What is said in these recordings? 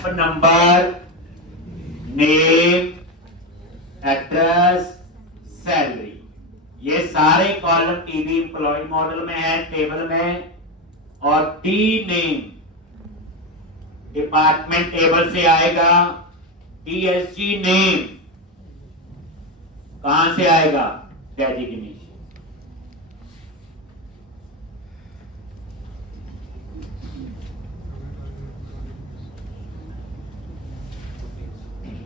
Stamp number, name, address, salary, ये सारे column TB employ model में है, टेबल में। और टी नेम डिपार्टमेंट टेबल से आएगा। टीएसजी नेम कहां से आएगा? Designation.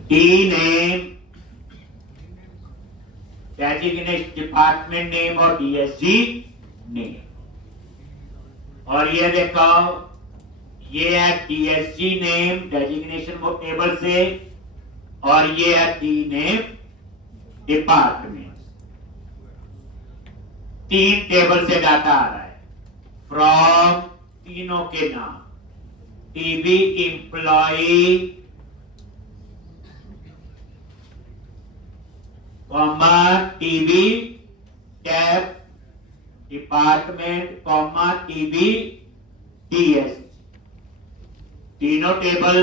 T name, designation department name और डीएसजी नेम। और ये देखो, ये है डीएसजी नेम डेजिग्नेशन टेबल से, और ये है डी नेम डिपार्टमेंट। तीन टेबल से डाटा आ रहा है फ्रॉम तीनों के नाम, TB employee comma TB tab department comma TB DS, तीनों टेबल।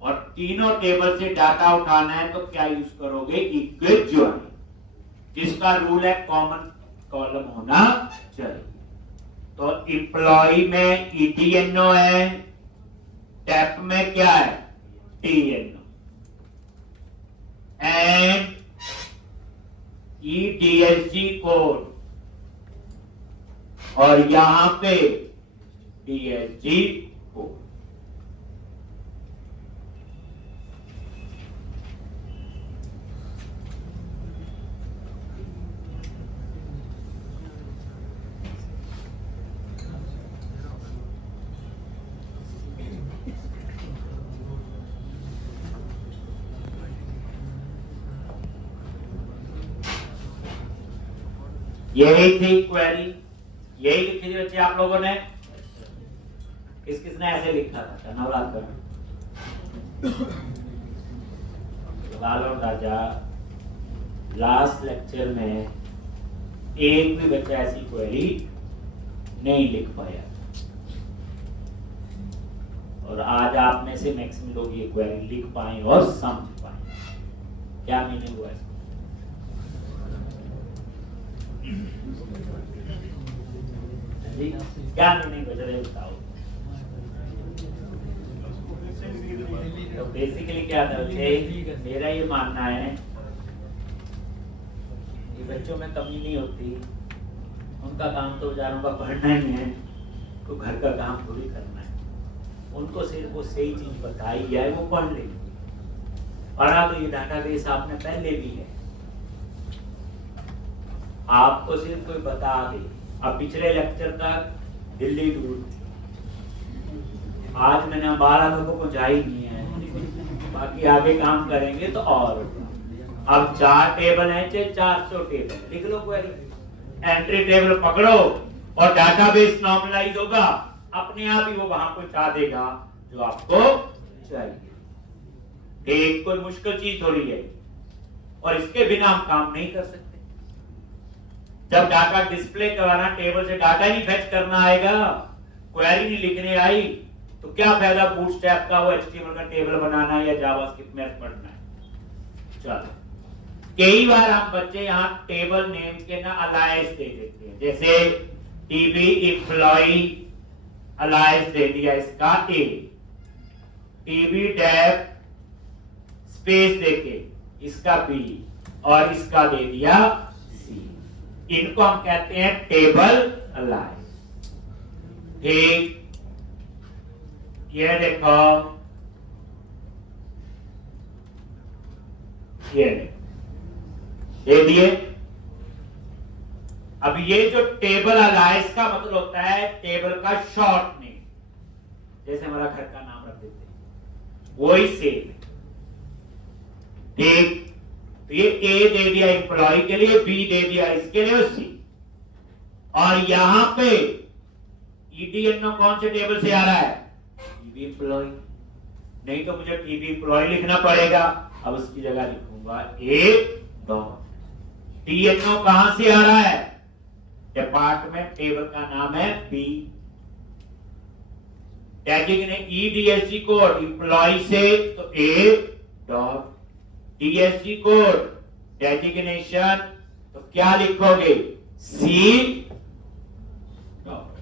और तीनों टेबल से डाटा उठाना है तो क्या यूज करोगे? इक्विट ज्वाइन, जिसका रूल है कॉमन कॉलम होना चाहिए। तो एम्प्लॉय में ईटीएनओ है, टैप में क्या है? टीएनओ, एंड ईटीएसजी कोड, और यहां पे डीएसजी कोड। यही थी क्वेरी, यही लिखी थी बच्चे आप लोगों ने। किसने ऐसे लिखा था? नवरात्र लाल और राजा लास्ट लेक्चर में एक भी बच्चा ऐसी क्वेरी नहीं लिख पाया, और आज आप में से मैक्सिमम लोग ये क्वेरी लिख पाए और समझ पाए। क्या मीनिंग हुआ इसका? क्या मीनिंग बचा बताओ। तो बेसिकली क्या था, मेरा ये मानना है कि बच्चों में कमी नहीं होती, उनका काम तो बेचारों का पढ़ना ही है, तो घर का काम पूरी करना है। उनको सिर्फ वो सही चीज बताई है, वो पढ़ लेंगे। पढ़ा तो ये डाटाबेस आपने पहले भी है, आपको सिर्फ कोई बता दे। अब पिछले लेक्चर तक दिल्ली दूर, आज मैंने 12 लोगों को पहुंचाई नहीं है, बाकी आगे काम करेंगे तो और। अब 4 टेबल हैं, चाहे 400 टेबल, लिख लो क्वेरी। एंट्री टेबल पकड़ो और डाटाबेस नॉर्मलाइज होगा, अपने आप ही वो वहां पहुंचा देगा जो आपको चाहिए। एक कोई मुश्किल चीज थोड़ी है, और इसके बिना हम काम नहीं कर सकते। जब डाटा डिस्प्ले करवाना, टेबल से डाटा नहीं फेच करना आएगा, क्वेरी नहीं लिखने आई, तो क्या फायदा बूटस्ट्रैप का वो एचटीएमएल का टेबल बनाना है या जावास्क्रिप्ट मैथ पढ़ना है। चलो, कई बार हम बच्चे यहाँ टेबल नेम के ना अलायंस दे देते हैं, जैसे टीबी एम्प्लॉय अलायंस दे दिया इसका ए, टीबी डैप स्पेस देके इसका बी, और इसका दे दिया सी। इनको हम कहते हैं टेबल अलायंस। ठीक, ये देखो, ये दे दिए। अब ये जो टेबल अलायंस का मतलब होता है टेबल का शॉर्ट नेम, जैसे हमारा घर का नाम रख देते हैं, वही सेम। ठीक, तो ये ए दे दिया एम्प्लॉय के लिए, बी दे दिया इसके लिए, सी। और यहां पे ईडीएनओ कौन से टेबल से आ रहा है? TB employ. नहीं तो मुझे टीबी एम्प्लॉय लिखना पड़ेगा, अब उसकी जगह लिखूंगा ए डॉट। टीएनओ कहां से आ रहा है? डिपार्टमेंट, टेबल का नाम है B. Designate EDSG code employ से तो A dot DSG code designation तो क्या लिखोगे C डॉट।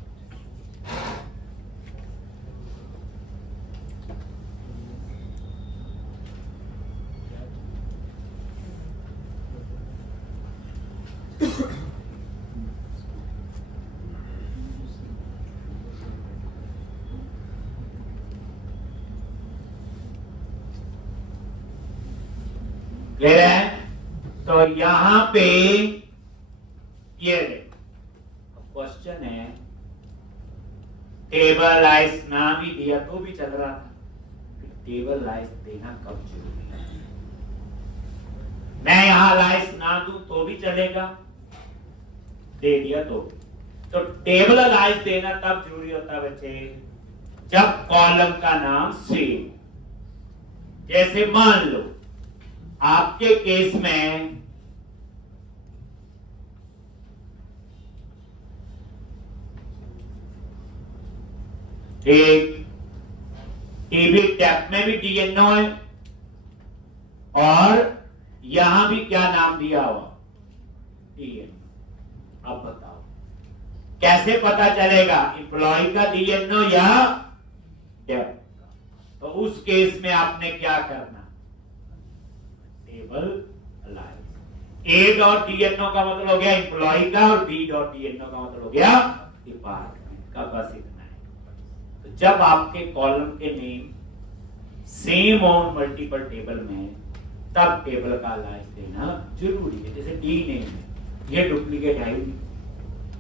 क्लियर है? तो यहां पे ये क्वेश्चन है, टेबल आइस ना भी दिया तो भी चल रहा था, टेबल आइस देना कब जरूरी है? मैं यहां लाइस ना दूं तो भी चलेगा, दे दिया तो टेबल लाइस देना तब जरूरी होता है बच्चे जब कॉलम का नाम सेम। जैसे मान लो आपके केस में एक टीबी टैप में भी DNO है और यहां भी क्या नाम दिया हुआ DNO। अब बताओ कैसे पता चलेगा एम्प्लॉय का DNO या टैप का? तो उस केस में आपने क्या करना, table alias. A dot DNO का मतलब हो गया एम्प्लॉय का और B डॉट DNO का मतलब हो गया डिपार्टमेंट का, बस इतना है। तो जब आपके कॉलम के name same on multiple table में तब टेबल का अलाइज देना जरूरी है। जैसे D नेम है, ये डुप्लीकेट है ही,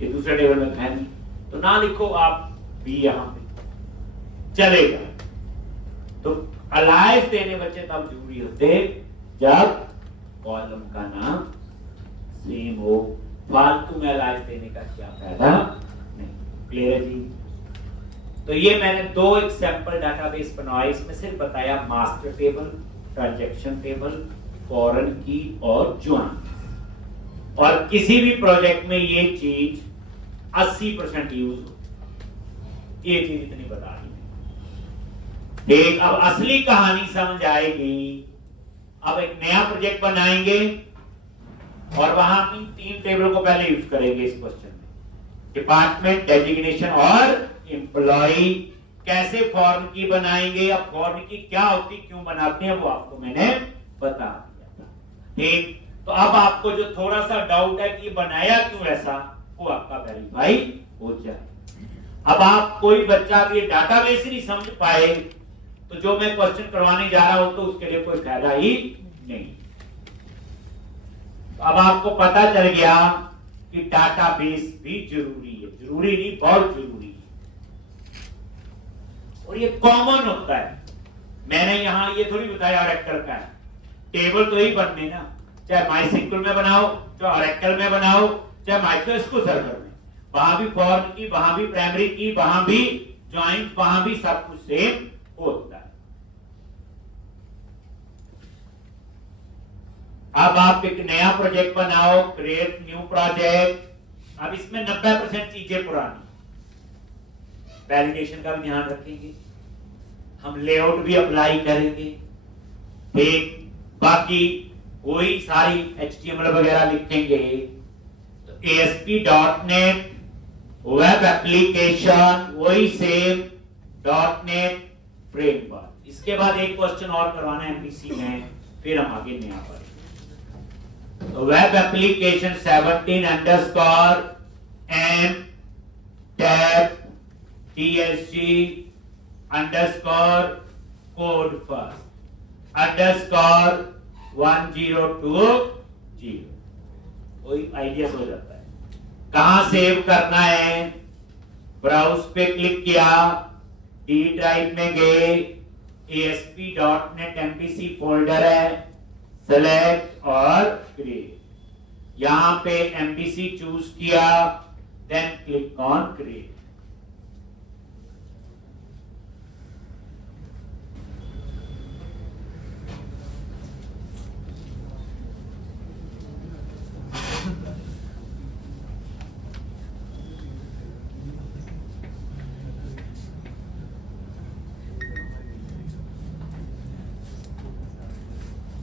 ये दूसरे टेबल में है नहीं, तो ना लिखो आप B यहां पे, चलेगा। तो अलाइज देने बच्चे तब जरूरी होते जब कॉलम का नाम सेम हो, फालतू में अलाइज देने का क्या फायदा नहीं। क्लियर है जी? तो ये मैंने दो एग्जांपल डाटाबेस बनवाए, इसमें सिर्फ बताया master table, transaction table, foreign की और ज्वाइन। और किसी भी प्रोजेक्ट में ये चीज 80% यूज हो, ये चीज इतनी बता दी। एक अब असली कहानी समझ आएगी। अब एक नया प्रोजेक्ट बनाएंगे और वहां हम 3 टेबल को पहले यूज करेंगे इस क्वेश्चन में, डिपार्टमेंट, डेजिग्नेशन और एम्प्लॉय। कैसे फॉर्म की बनाएंगे, अब फॉर्म की क्या होती, क्यों बनाते हैं, वो आपको मैंने बता दिया था। ठीक, तो अब आपको जो थोड़ा सा डाउट है कि बनाया क्यों ऐसा, वो आपका वेरीफाई हो जाए। अब आप कोई बच्चा भी डाटाबेस नहीं समझ पाए तो जो मैं क्वेश्चन करवाने जा रहा हूं तो उसके लिए कोई फायदा ही नहीं। तो अब आपको पता चल गया कि डाटाबेस भी जरूरी है, जरूरी नहीं बहुत जरूरी है, और ये कॉमन होता है। मैंने यहां ये थोड़ी बताया ऑरेकल का है, टेबल तो ही बनने ना, चाहे माइस्क्ल में बनाओ, चाहे ऑरेकल में बनाओ, चाहे माइक्रोस्को सर्वर में, वहां भी फॉर्म की, वहां भी प्राइमरी की, वहां भी ज्वाइंट, वहां भी सब कुछ सेम होता है। अब आप एक नया प्रोजेक्ट बनाओ, क्रिएट न्यू प्रोजेक्ट। अब इसमें 90% चीजें पुरानी, वैलिडेशन का भी ध्यान रखेंगे, हम लेआउट भी अप्लाई करेंगे, ठीक, बाकी वही सारी HTML वगैरह लिखेंगे। तो ASP.NET वेब एप्लीकेशन वही सेम .NET फ्रेमवर्क। इसके बाद एक क्वेश्चन और करवाना है MPC में, फिर हम आगे नया पढ़ेंगे। Web application 17 underscore M tab TSG underscore code first underscore 1020। कोई आइडिया हो जाता है कहां सेव करना है। ब्राउज पे क्लिक किया, D ड्राइव में गए, ASP.NET MPC फोल्डर है, सेलेक्ट और क्रिएट। यहां पे MPC चूज किया, देन क्लिक ऑन क्रिएट।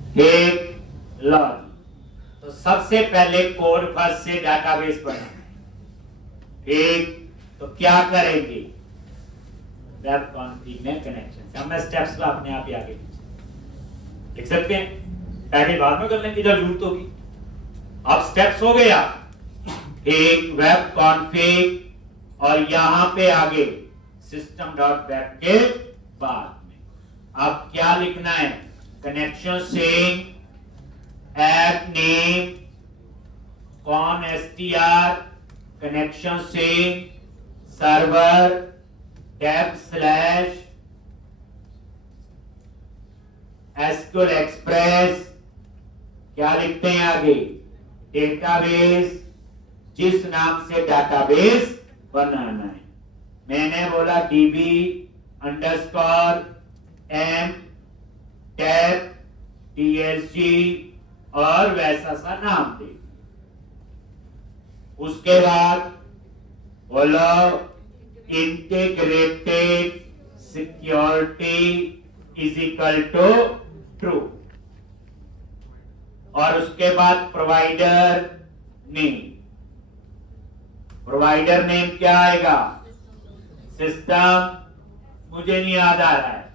एक लॉजिक। तो सबसे पहले कोड फर्स्ट से डाटाबेस बनाना है, ठीक। तो क्या करेंगे, वेब कॉन्फिग में कनेक्शन। हम स्टेप्स को अपने आप ही आगे लिख सकते हैं, पहले बाद में कर लेंगे जब जरूरत होगी। अब स्टेप्स हो गया, एक वेब कॉन्फिग और यहां पे आगे सिस्टम डॉट वेब के बाद में अब क्या लिखना है, connection saying app name con str connection saying server tab slash SQL express, क्या लिखते हैं आगे, डेटाबेस, जिस नाम से डाटाबेस बनाना है। मैंने बोला db underscore m tab tsg और वैसा सा नाम दे। उसके बाद बोलो integrated security is equal to true, और उसके बाद प्रोवाइडर नेम, प्रोवाइडर नेम क्या आएगा, सिस्टम, मुझे नहीं याद आ रहा है,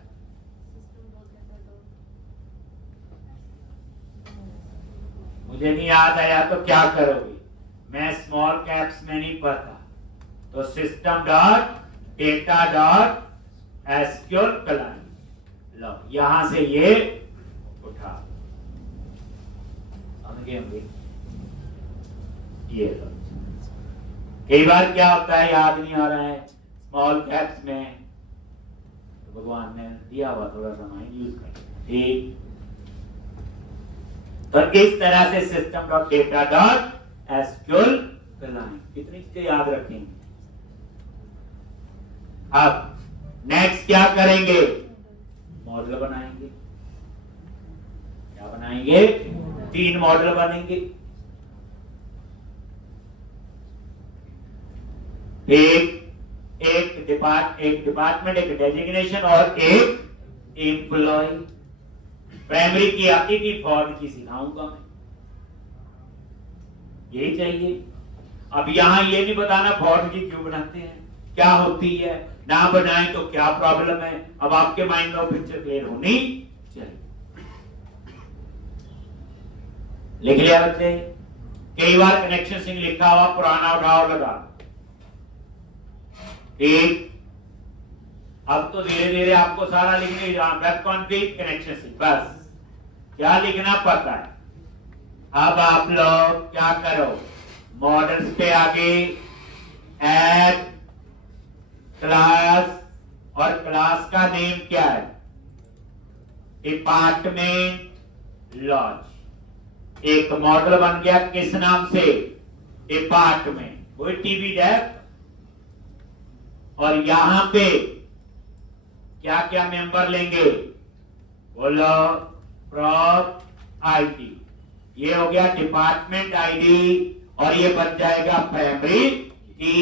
मुझे नहीं याद आया तो क्या करोगे, मैं स्मॉल कैप्स में नहीं पढ़ता, तो system dot data dot SQL client, लो यहां से ये उठा, समझे होंगे ये लो। कई बार क्या होता है याद नहीं आ रहा है स्मॉल कैप्स में, तो भगवान ने दिया हुआ थोड़ा सा माइंड यूज कर, ठीक। तो इस तरह से system dot data dot SQL client, कितनी चीजें याद रखेंगे। अब नेक्स्ट क्या करेंगे, मॉडल बनाएंगे, क्या बनाएंगे, 3 मॉडल बनेंगे, एक डिपार्टमेंट, एक डेजिग्नेशन और एक एम्प्लॉय। प्राइमरी की अतिथि फॉर्म की सिखाऊंगा मैं, यही चाहिए। अब यहां ये नहीं बताना फॉर्म की क्यों बनाते हैं, क्या होती है, ना बनाए तो क्या प्रॉब्लम है। अब आपके माइंड में पिक्चर क्लियर होनी चाहिए। लिख लिया बच्चे, कई बार कनेक्शन सिंह लिखा हुआ पुराना उठाओ लगा, ठीक। अब तो धीरे धीरे आपको सारा लिखने वेब कॉन्फिग कनेक्शन सिंह, बस क्या लिखना पड़ता है। अब आप लोग क्या करो, मॉडल्स पे आगे ऐड क्लास, और क्लास का नेम क्या है, डिपार्टमेंट लॉज। एक मॉडल बन गया किस नाम से, डिपार्टमेंट, वही टीबी डेफ। और यहां पे क्या क्या मेंबर लेंगे, बोलो प्रॉप आईडी, ये हो गया डिपार्टमेंट आईडी, और ये बन जाएगा प्राइमरी की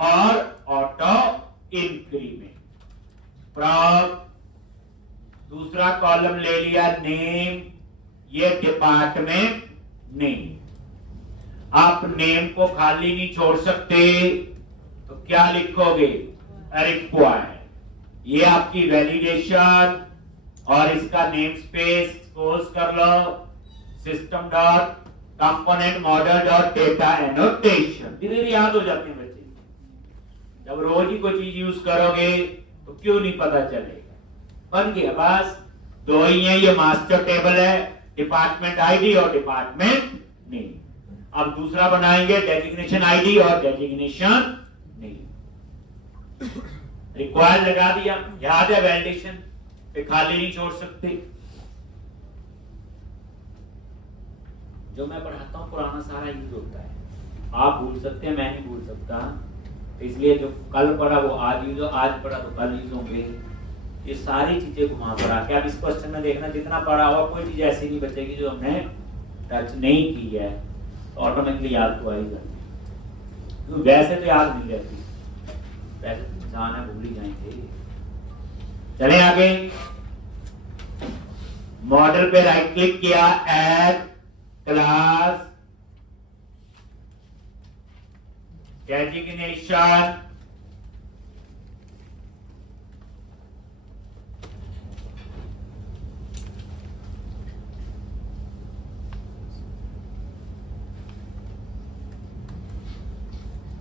और ऑटो इंक्रीमेंट। प्रॉप, दूसरा कॉलम ले लिया नेम, ये डिपार्टमेंट नेम। आप नेम को खाली नहीं छोड़ सकते, तो क्या लिखोगे, रिक्वायर्ड, ये आपकी वैलिडेशन, और इसका नेम स्पेस एक्सपोज कर लो, system dot component model dot data annotation. धीरे धीरे याद हो जाते हैं बच्चे, जब रोज ही कोई चीज यूज करोगे तो क्यों नहीं पता चलेगा। बन गया, बस 2 ही है, ये मास्टर टेबल है, डिपार्टमेंट आईडी और डिपार्टमेंट नेम। अब दूसरा बनाएंगे डेजिग्नेशन आईडी और डेजिग्नेशन नेम। रिक्वायर्ड लगा दिया, याद है वैलिडेशन पे खाली नहीं छोड़ सकते। जो मैं पढ़ाता हूं पुराना सारा यूज होता है, आप भूल सकते हैं, मैं नहीं भूल सकता, इसलिए जो कल पढ़ा वो आज यूज हो, आज पढ़ा तो कल यूज होंगे। ये सारी चीजें घुमा पड़ा के अब इस क्वेश्चन में देखना, जितना पढ़ा हुआ कोई चीज ऐसी नहीं बचेगी जो हमने टच नहीं की है, तो ऑटोमेटिकली याद तो आई जाती। वैसे तो याद नहीं रहती, वैसे तो इंसान है, भूल ही जाएंगे। चले आगे, मॉडल पे राइट क्लिक किया, ऐड क्लास डेजिग्नेशन,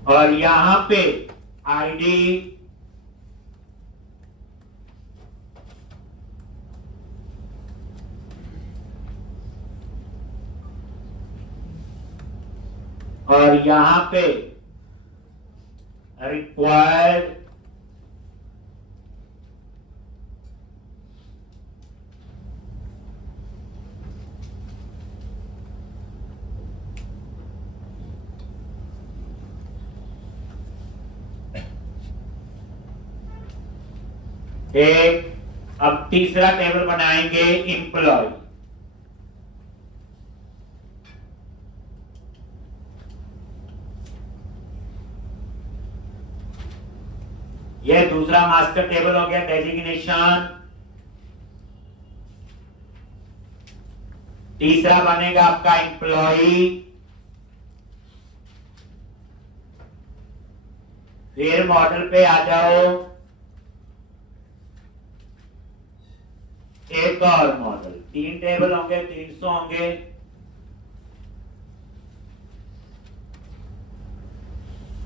और यहां पे आईडी और यहां पे रिक्वायर्ड एक। अब तीसरा टेबल बनाएंगे एम्प्लॉय। ये दूसरा मास्टर टेबल हो गया डेजिग्नेशन। तीसरा बनेगा आपका एम्प्लॉई। फिर मॉडल पे आ जाओ, एक और मॉडल। 3 टेबल होंगे, 300 होंगे।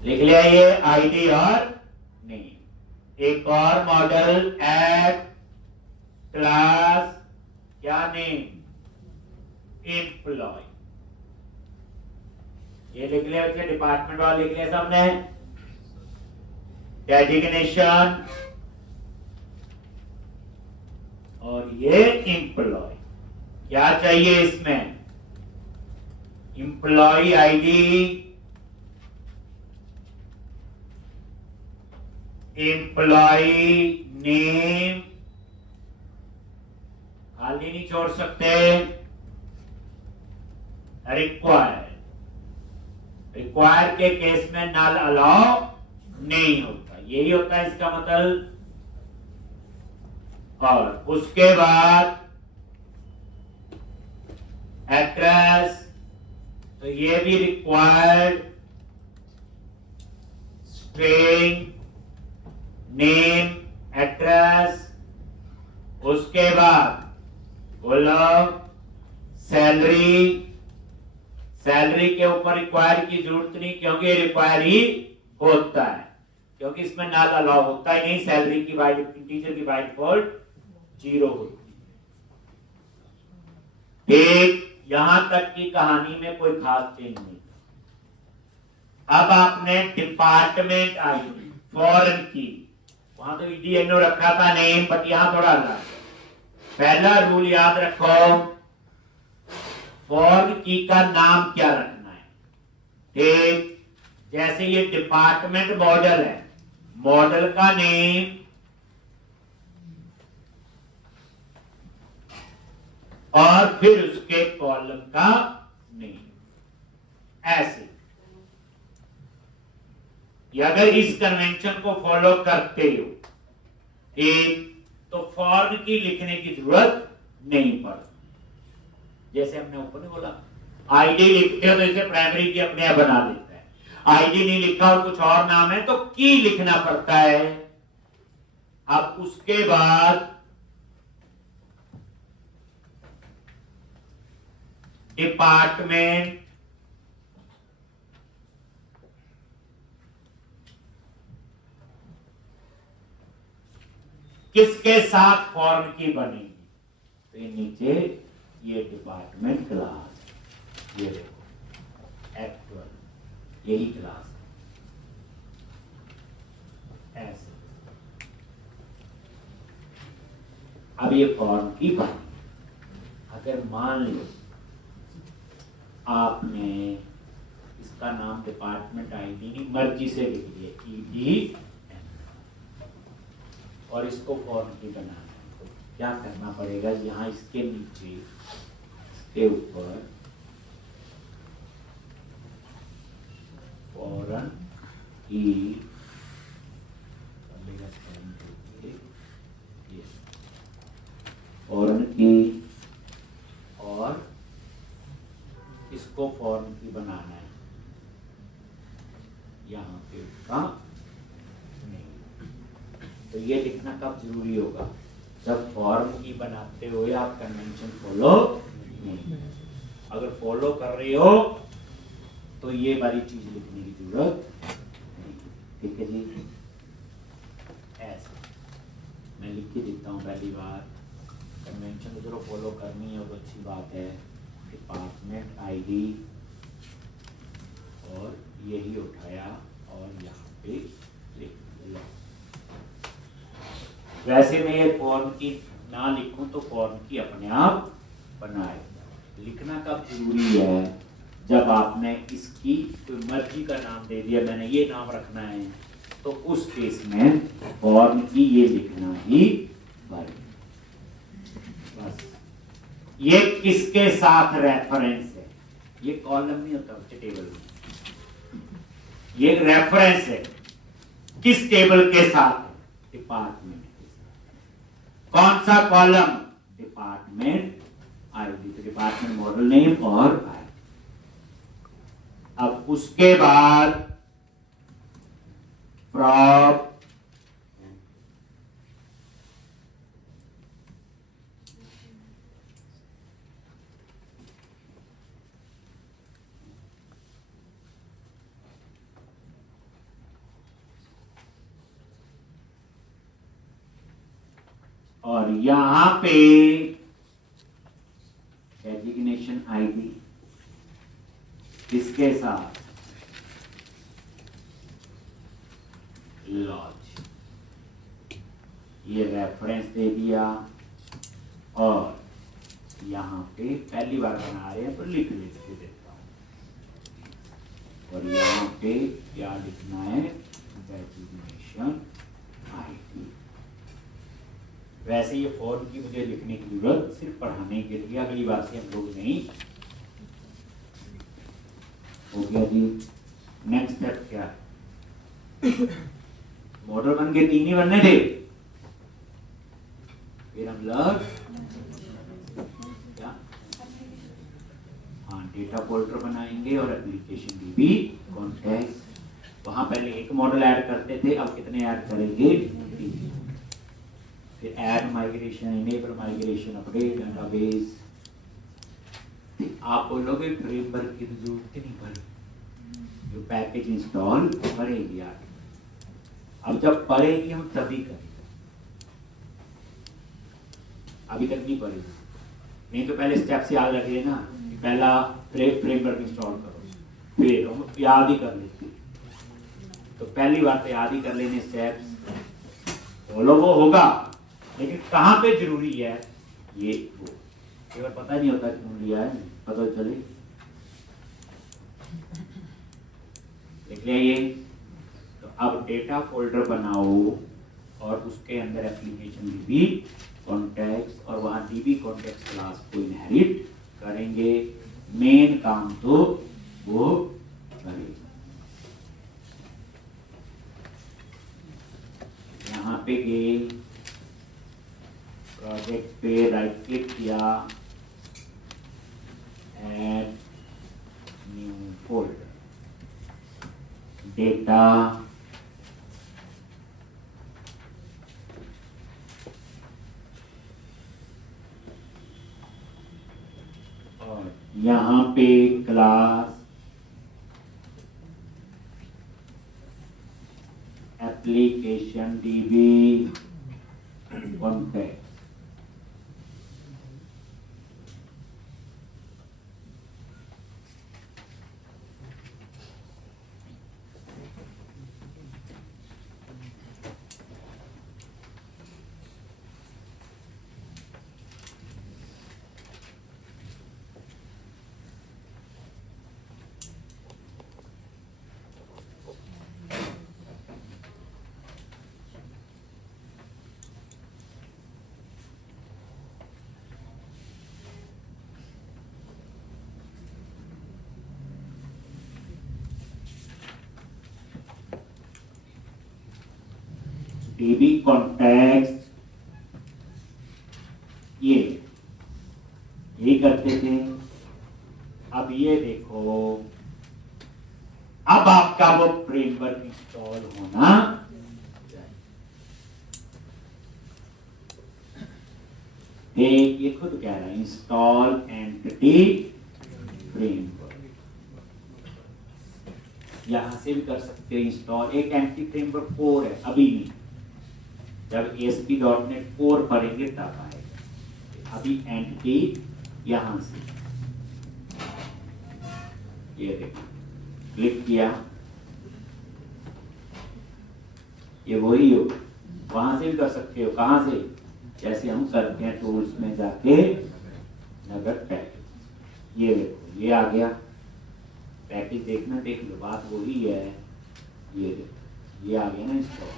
लिख लिया ये आईडी और नेम। एक और मॉडल, ऐड क्लास क्या नेम, एम्प्लॉय। ये लिख लिया, डिपार्टमेंट वाला लिख लिया सबने। डेजिग्नेशन और ये एम्प्लॉय। क्या चाहिए इसमें, एम्प्लॉय आईडी, एम्प्लॉय नेम, खाली नहीं छोड़ सकते। रिक्वायर, रिक्वायर के केस में नल अलाउ नहीं होता, यही होता है इसका मतलब। और उसके बाद एड्रेस, तो ये भी रिक्वायर्ड, स्ट्रिंग नेम एड्रेस। उसके बाद बोलो सैलरी। सैलरी के ऊपर रिक्वायर की जरूरत नहीं, क्योंकि रिक्वायर ही होता है, क्योंकि इसमें नल अलाउ होता ही नहीं। सैलरी की बाय इंटीजर की बाय डिफॉल्ट 0 होती है। एक यहां तक की कहानी में कोई खास चेंज नहीं। अब आपने डिपार्टमेंट आईडी फॉरेन की, वहां तो ईडीएनओ रखा था नेम, बट यहां थोड़ा अलग है। पहला रूल याद रखो, फॉरेन की का नाम क्या रखना है। एक जैसे ये डिपार्टमेंट मॉडल है, मॉडल का नेम और फिर उसके कॉलम का नेम, ऐसे। अगर इस कन्वेंशन को फॉलो करते हो, एक तो फॉर्म की लिखने की जरूरत नहीं पड़ती। जैसे हमने ऊपर नहीं बोला, आईडी लिखते हो तो इसे प्राइमरी की अपने आप बना देता है। आईडी नहीं लिखा और कुछ और नाम है तो की लिखना पड़ता है। अब उसके बाद डिपार्टमेंट, किसके साथ फॉर्म की बनेगी, तो ये नीचे ये डिपार्टमेंट क्लास, ये देखो एक्चुअल यही क्लास है, ऐसे। अब ये फॉर्म की बनी। अगर मान लो आपने इसका नाम डिपार्टमेंट आईडी नहीं, मर्जी से लिख दिया ईडी, और इसको फॉर्म की बनाना है, तो क्या करना पड़ेगा, यहाँ इसके नीचे इसके ऊपर फॉर्म की फॉर्म की उसको फॉर्म की बनाना है, यहाँ पे उसका नहीं। तो ये लिखना कब जरूरी होगा? जब फॉर्म की बनाते हुए आप कन्वेंशन फॉलो नहीं। अगर फॉलो कर रहे हो तो ये वाली चीज लिखने की जरूरत नहीं। ठीक है जी, ऐसे मैं लिख के देता हूँ पहली बार। कन्वेंशन को जरूर फॉलो करनी है तो अच्छी बात है। डिपार्टमेंट आईडी और यही उठाया और यहाँ पे लिख दिया। वैसे मैं ये फॉर्म की ना लिखूं तो फॉर्म की अपने आप बनाए। लिखना कब जरूरी है? जब आपने इसकी कोई मर्जी का नाम दे दिया, मैंने ये नाम रखना है, तो उस केस में फॉर्म की ये लिखना ही बस। ये किसके साथ रेफरेंस है? ये कॉलम नहीं होता बच्चे टेबल में, ये रेफरेंस है। किस टेबल के साथ? डिपार्टमेंट के साथ। कौन सा कॉलम? Department ID. तो डिपार्टमेंट मॉडल नेम और आईडी। अब उसके बाद प्रॉप और यहां पे डेजिग्नेशन आईडी किसके साथ? लॉज। ये रेफरेंस दे दिया और यहां पे पहली बार बना रहे हैं तो लिख के देता हूं। और यहां पे क्या लिखना है? Designation ID. वैसे ये फॉर्म की मुझे लिखने की जरूरत सिर्फ पढ़ाने के लिए, अगली बार से हम लोग नहीं। हो गया जी। नेक्स्ट स्टेप क्या? मॉडल बन के 3 ही बनने थे, फिर हम लोग क्या? हाँ, डेटा फोल्डर बनाएंगे और एप्लीकेशन डीबी कॉन्टेक्स्ट। वहां पहले एक मॉडल ऐड करते थे, अब कितने ऐड करेंगे? 3। फिर add migration, enable migration, update database. आप बोलोगे फ्रेमवर्क की जरूरत नहीं पड़ेगी, जो पैकेज इंस्टॉल करेगी आप। अब जब पढ़ेगी हम तभी करेंगे, अभी तक नहीं पढ़ेगी। नहीं तो पहले स्टेप से याद रखिए ना, पहला फ्रेमवर्क इंस्टॉल करो, फिर हम याद ही कर लेते। तो पहली बार तो याद ही कर लेने स्टेप्स, फॉलो वो होगा, लेकिन कहाँ पे जरूरी है ये वो केवल पता नहीं होता क्यों लिया है, पता चले। देख लिया ये। तो अब डेटा फोल्डर बनाओ और उसके अंदर एप्लीकेशन डीबी कॉन्टेक्स्ट और वहां डीबी कॉन्टेक्स्ट क्लास को इनहेरिट करेंगे। मेन काम तो वो करेगा। यहाँ पे गए, प्रोजेक्ट पे राइट क्लिक किया, ऐड न्यू फोल्डर, डेटा, और यहाँ पे class application dB contact. DB context यही करते थे। अब ये देखो, अब आपका वो फ्रेमवर्क इंस्टॉल होना चाहिए। ये खुद कह रहा है इंस्टॉल एंटिटी फ्रेमवर्क। यहां से भी कर सकते हो इंस्टॉल। एक एंटिटी फ्रेमवर्क 4 है, अभी नहीं, जब ASP.NET 4 पढ़ेंगे तब आएगा। अभी एंटिटी यहां से, ये देखो, क्लिक किया, ये वही हो। वहां से भी कर सकते हो। कहां से? जैसे हम करते हैं टूल्स में जाके नगद पैकेज, ये देखो ये आ गया पैकेज। देखना, देख लो, बात वही है। ये देखो ये आ गया ना इंस्टॉल।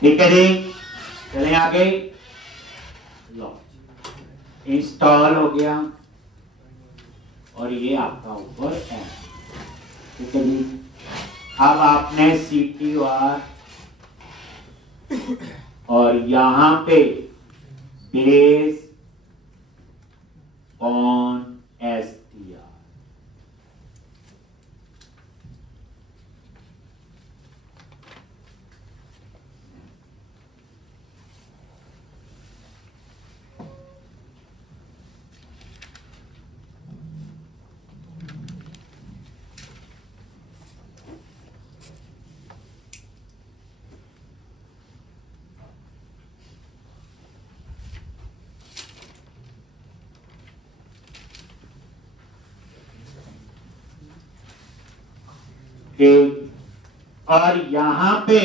ठीक है जी, चले आगे। लॉन्च इंस्टॉल हो गया और ये आपका ऊपर है। ठीक है जी, अब आपने CTR और यहां पे बेस ऑन STR, और यहां पे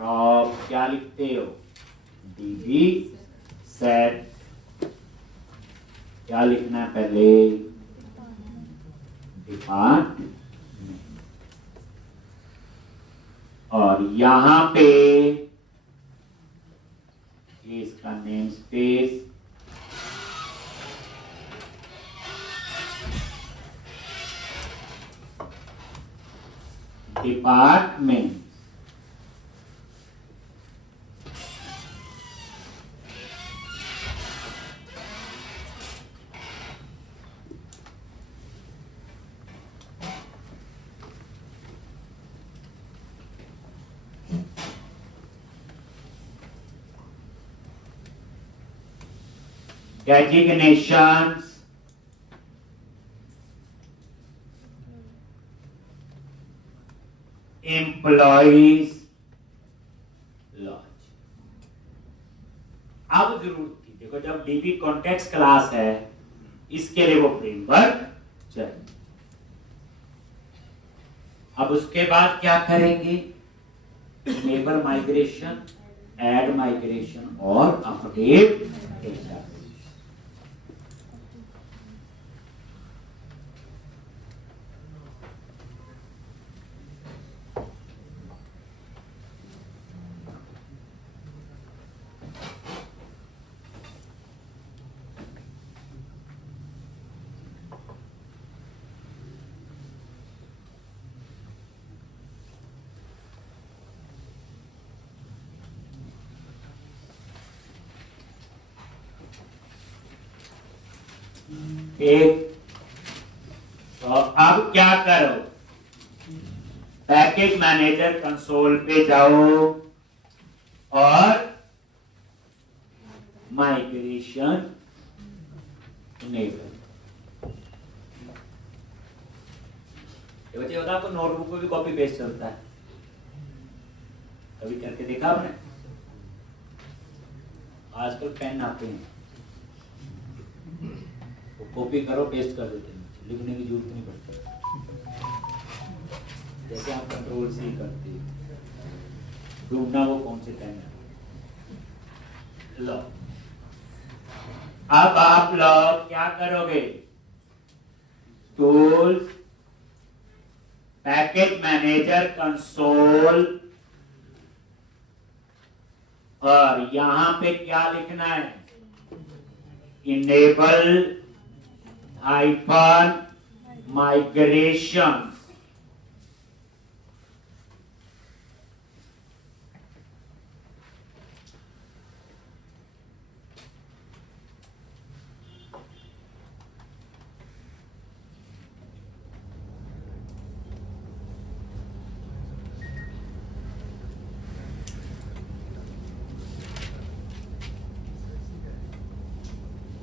आप क्या लिखते हो? DB सेट, क्या लिखना है पहले? डिपार्टमेंट। और यहां पे इसका name space, department. Designations, employees, lodge। अब जरूरत थी, देखो जब DB कॉन्टेक्स्ट क्लास है, इसके लिए वो फ्रेमवर्क चाहिए। अब उसके बाद क्या करेंगे? इनेबल माइग्रेशन, ऐड माइग्रेशन और अपडेट डेटा। एक तो अब क्या करो? पैकेज मैनेजर कंसोल पे जाओ और माइग्रेशन इनेबल। बच्चे बता, आपको नोटबुक में भी कॉपी पेस्ट चलता है, कभी करके देखा आपने? आजकल पेन आते हैं, वो कॉपी करो पेस्ट कर देते हैं, लिखने की जरूरत नहीं पड़ती। जैसे आप कंट्रोल C करते हो, ढूंढना वो कौन से पेन है। लो, अब आप लोग क्या करोगे? टूल्स, पैकेज मैनेजर कंसोल, और यहां पे क्या लिखना है? Enable hyphen migration.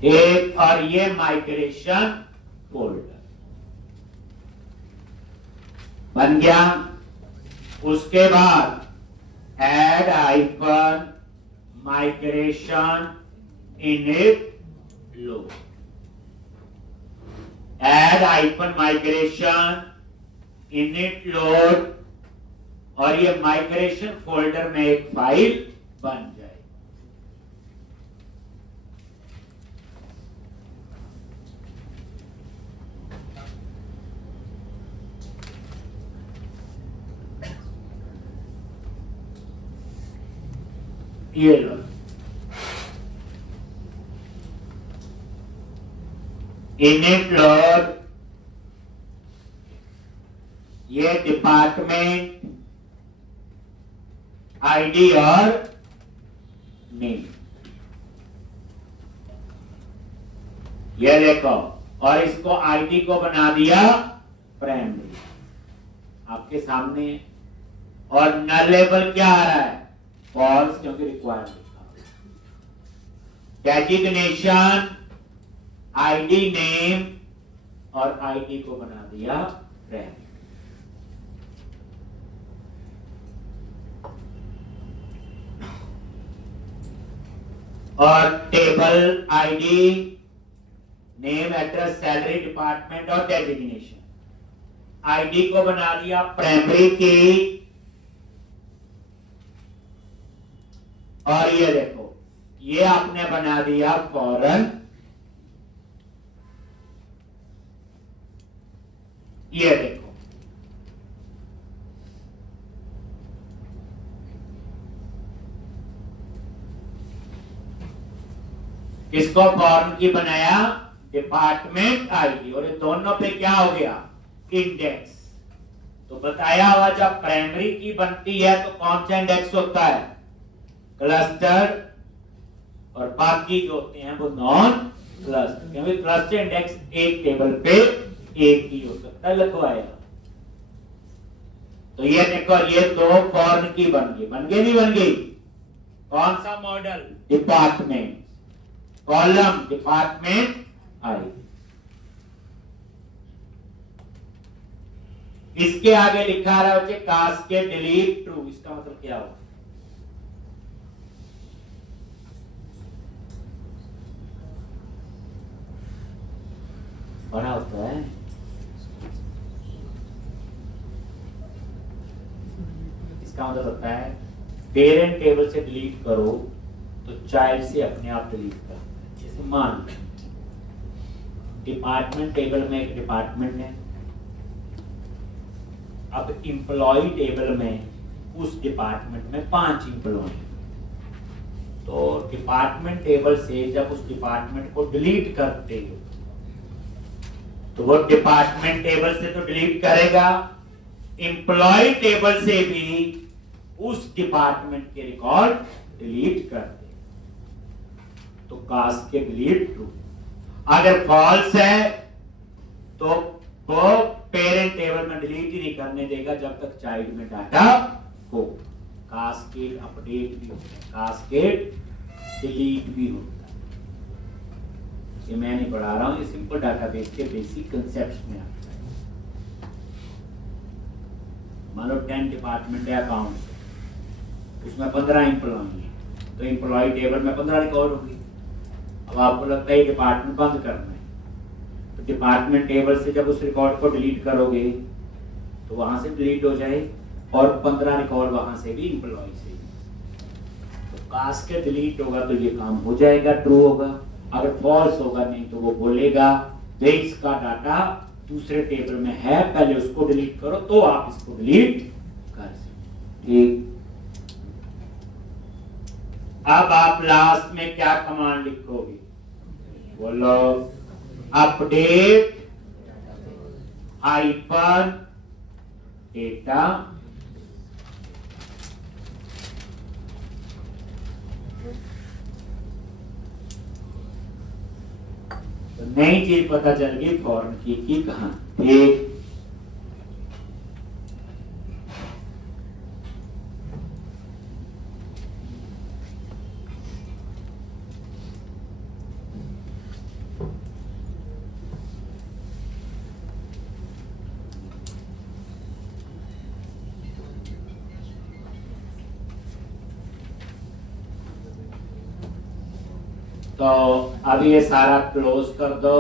एक, और ये माइग्रेशन फोल्डर बन गया। उसके बाद add icon migration init load, add icon migration init load, और ये माइग्रेशन फोल्डर में एक फाइल बन जाए। ये लो, इनिट लोड, ये डिपार्टमेंट आईडी और नेम, ये देखो, और इसको आईडी को बना दिया प्राइमरी आपके सामने। और नल लेबल क्या आ रहा है? फॉल्स, क्योंकि रिक्वायर्ड लिखा। डेजिग्नेशन आईडी नेम और आईडी को बना दिया प्राइमरी। और table ID name address salary department और डेजिग्नेशन, आईडी को बना दिया प्राइमरी की। और ये देखो, ये आपने बना दिया फॉरेन, ये देखो, किसको फॉरेन की बनाया? Department ID. और ये दोनों पे क्या हो गया? इंडेक्स। तो बताया हुआ जब प्राइमरी की बनती है तो कौन सा इंडेक्स होता है? क्लस्टर, और बाकी जो होते हैं वो नॉन क्लस्टर, क्योंकि क्लस्टर इंडेक्स एक टेबल पे एक ही हो सकता है लिखवाया। तो ये देखो, ये दो फॉरेन की बन गई, नहीं बन गई? कौन सा model? Department, column department I. इसके आगे लिखा रहा है कास्केड डिलीट ट्रू, इसका मतलब क्या होगा? बड़ा होता है। इसका मतलब होता है पेरेंट टेबल से डिलीट करो तो चाइल्ड से अपने आप डिलीट करता है। जैसे मान डिपार्टमेंट टेबल में एक डिपार्टमेंट है, अब एम्प्लॉय टेबल में उस डिपार्टमेंट में 5 एम्प्लॉय, तो डिपार्टमेंट टेबल से जब उस डिपार्टमेंट को डिलीट करते हो तो वो डिपार्टमेंट टेबल से तो डिलीट करेगा, एम्प्लॉय टेबल से भी उस डिपार्टमेंट के रिकॉर्ड डिलीट कर दे। तो कास्केड डिलीट ट्रू। अगर फॉल्स है तो वो पेरेंट टेबल में डिलीट ही नहीं करने देगा जब तक चाइल्ड में डाटा हो। कास्केड अपडेट भी होता है, कास्केड डिलीट भी होता है। ये मैं नहीं पढ़ा रहा हूं, ये सिंपल डाटाबेस के बेसिक कांसेप्ट्स में आता है। मान लो 10 डिपार्टमेंट है अकाउंट्स, उसमें 15 एम्प्लॉय हैं, तो एम्प्लॉय टेबल में 15 रिकॉर्ड होगी। अब आपको लगता है डिपार्टमेंट बंद करना है, तो डिपार्टमेंट टेबल से जब उस रिकॉर्ड को डिलीट करोगे तो वहां से डिलीट हो जाए और 15 रिकॉर्ड वहां से भी, एम्प्लॉय से भी। तो कास्केड डिलीट होगा तो ये काम हो जाएगा, ट्रू होगा। अगर फॉल्स होगा नहीं तो वो बोलेगा बेस का डाटा दूसरे टेबल में है, पहले उसको डिलीट करो तो आप इसको डिलीट कर सकते। ठीक, अब आप लास्ट में क्या कमांड लिखोगे? बोलो, अपडेट हाइपर डेटा तो नई चीज पता चल गई फॉरेन की कहां। ठीक, तो अब ये सारा क्लोज कर दो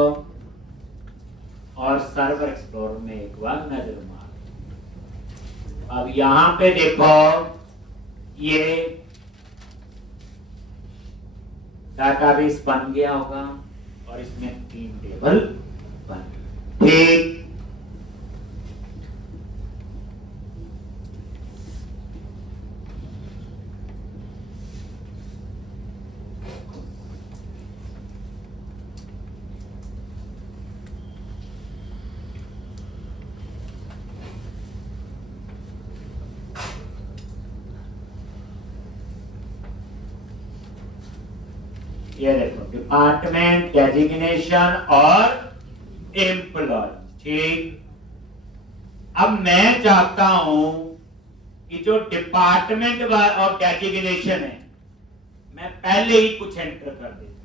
और सर्वर एक्सप्लोरर में एक बार नजर मार। अब यहां पे देखो ये डाटाबेस बन गया होगा और इसमें 3 टेबल बन, ठीक। ये देखो डिपार्टमेंट, डेजिग्नेशन और एम्प्लॉय, ठीक। अब मैं चाहता हूं कि जो डिपार्टमेंट और डेजिग्नेशन है मैं पहले ही कुछ एंटर कर देता